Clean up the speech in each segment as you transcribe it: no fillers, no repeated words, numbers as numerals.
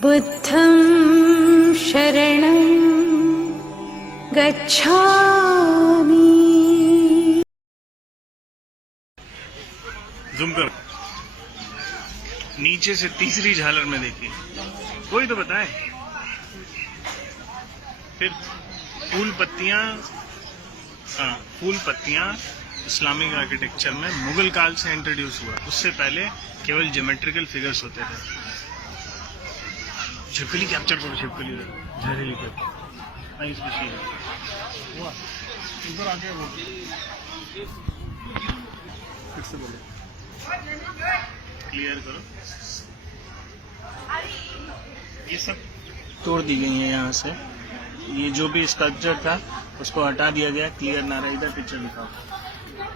बुद्धं शरणं गच्छामि। जूम करो नीचे से तीसरी झालर में देखिए, कोई तो बताए। फिर फूल पत्तियां, फूल पत्तियां इस्लामिक आर्किटेक्चर में मुगल काल से इंट्रोड्यूस हुआ। उससे पहले केवल ज्योमेट्रिकल फिगर्स होते थे। छिपकली कैप्चर करो, छिपकली जहरीली कर इधर आके फिर से बोलो, क्लियर करो। ये सब तोड़ दी गई है यहाँ से। ये जो भी स्ट्रक्चर था उसको हटा दिया गया, क्लियर ना रहे। इधर पिक्चर दिखाओ,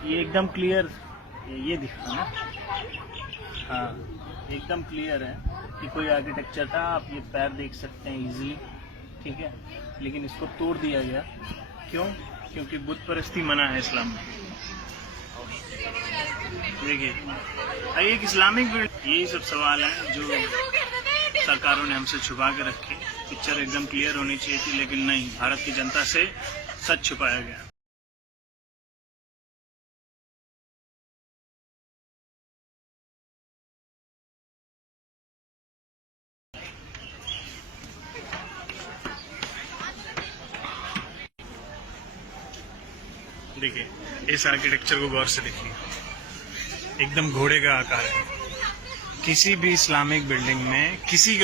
ये एकदम क्लियर, ये दिखा ना, हाँ एकदम क्लियर है कि कोई आर्किटेक्चर था। आप ये पैर देख सकते हैं इजीली, ठीक है। लेकिन इसको तोड़ दिया गया, क्यों? क्योंकि बुत परस्ती मना है इस्लाम में। देखिए एक इस्लामिक यही सब सवाल हैं जो सरकारों ने हमसे छुपा के रखे। पिक्चर एकदम क्लियर होनी चाहिए थी, लेकिन नहीं, भारत की जनता से सच छुपाया गया। देखिए इस आर्किटेक्चर को गौर से देखिए, एकदम घोड़े का आकार है। किसी भी इस्लामिक बिल्डिंग में किसी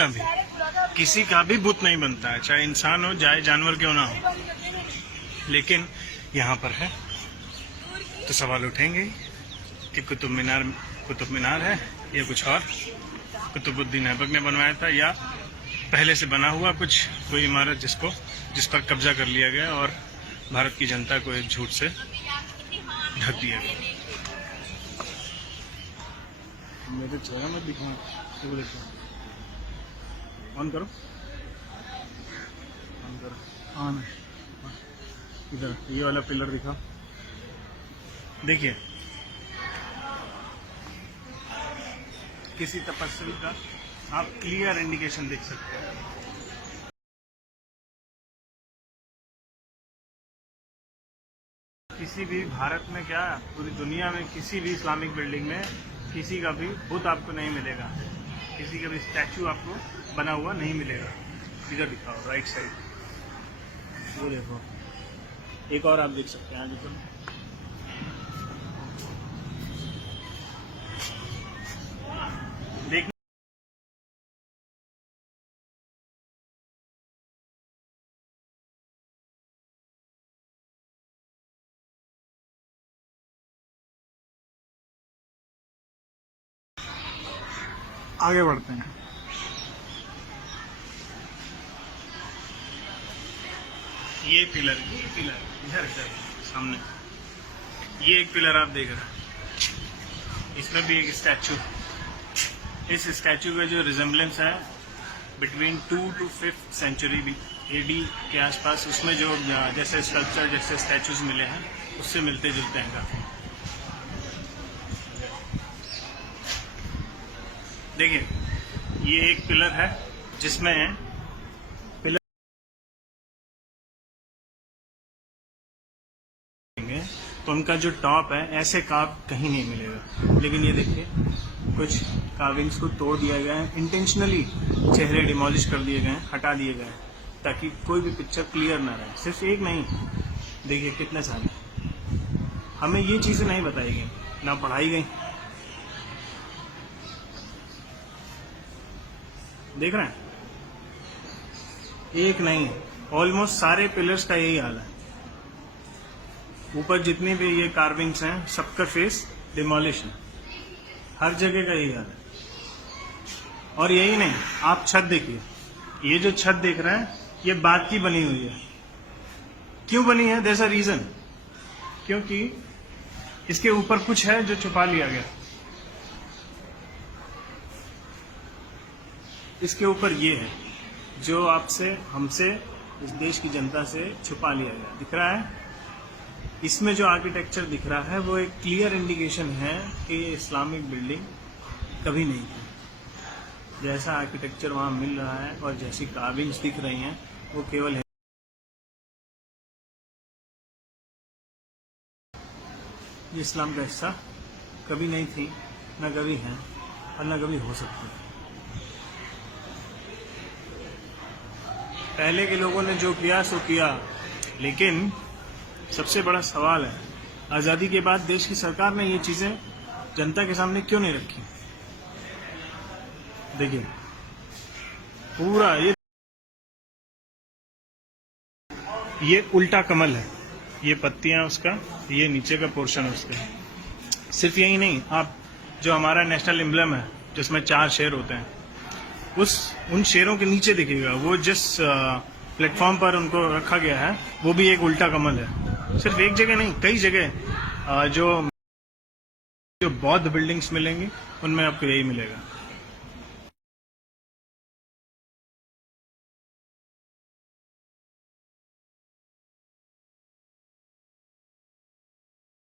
का भी बुत नहीं बनता है, चाहे इंसान हो चाहे जानवर क्यों ना हो। लेकिन यहाँ पर है तो सवाल उठेंगे कि कुतुब मीनार है या कुछ और, कुतुबुद्दीन ऐबक ने बनवाया था या पहले से बना हुआ कोई इमारत जिस पर कब्जा कर लिया गया और भारत की जनता को एक झूठ से ढक दिया गया। मेरे चेहरा में दिखा, देखो ऑन करो, ऑन। इधर ये वाला पिलर दिखाओ, देखिए किसी तपस्वी का आप क्लियर इंडिकेशन देख सकते हैं। किसी भी भारत में क्या, पूरी दुनिया में किसी भी इस्लामिक बिल्डिंग में किसी का भी बुत आपको नहीं मिलेगा, किसी का भी स्टैचू आपको बना हुआ नहीं मिलेगा। इधर दिखाओ राइट साइड, वो देखो एक और आप देख सकते हैं, आगे चलो। देखिए आगे बढ़ते हैं। ये पिलर इधर सामने, ये एक पिलर आप देख रहे हैं, इसमें भी एक स्टैचू। इस स्टैचू का जो रिजेम्बलेंस है between 2 to 5th century AD के आसपास, उसमें जो जैसे स्ट्रक्चर जैसे स्टैचूज मिले हैं उससे मिलते जुलते हैं काफी। देखिए ये एक पिलर है जिसमें तो उनका जो टॉप है ऐसे कार्व कहीं नहीं मिलेगा। लेकिन ये देखिए कुछ कार्विंग्स को तोड़ दिया गया है, इंटेंशनली चेहरे डिमोलिश कर दिए गए हैं, हटा दिए गए हैं, ताकि कोई भी पिक्चर क्लियर ना रहे। सिर्फ एक नहीं, देखिए कितने सारे। हमें ये चीजें नहीं बताई गई, ना पढ़ाई गई। देख रहे हैं, एक नहीं, ऑलमोस्ट सारे पिलर्स का यही हाल है। ऊपर जितनी भी ये कार्विंग्स हैं सबका फेस डिमोलिश है, हर जगह का यही हाल है। और यही नहीं, आप छत देखिए, ये जो छत देख रहे हैं ये बात की बनी हुई है। क्यों बनी है? देयर इज अ रीजन, क्योंकि इसके ऊपर कुछ है जो छुपा लिया गया। इसके ऊपर ये है जो आपसे, हमसे, इस देश की जनता से छुपा लिया गया। दिख रहा है? इसमें जो आर्किटेक्चर दिख रहा है वो एक क्लियर इंडिकेशन है कि ये इस्लामिक बिल्डिंग कभी नहीं थी। जैसा आर्किटेक्चर वहाँ मिल रहा है और जैसी कार्विंग्स दिख रही हैं वो केवल है। ये इस्लाम का हिस्सा कभी नहीं थी, न कभी है और न कभी हो सकती है। पहले के लोगों ने जो किया सो किया, लेकिन सबसे बड़ा सवाल है आज़ादी के बाद देश की सरकार ने ये चीज़ें जनता के सामने क्यों नहीं रखी। देखिए पूरा ये उल्टा कमल है, ये पत्तियां उसका, ये नीचे का पोर्शन है उसका। सिर्फ यही नहीं, आप जो हमारा नेशनल एम्ब्लम है जिसमें 4 शेर होते हैं, उन शेरों के नीचे देखिएगा वो जिस प्लेटफॉर्म पर उनको रखा गया है वो भी एक उल्टा कमल है। सिर्फ एक जगह नहीं, कई जगह जो बौद्ध बिल्डिंग्स मिलेंगी उनमें आपको यही मिलेगा।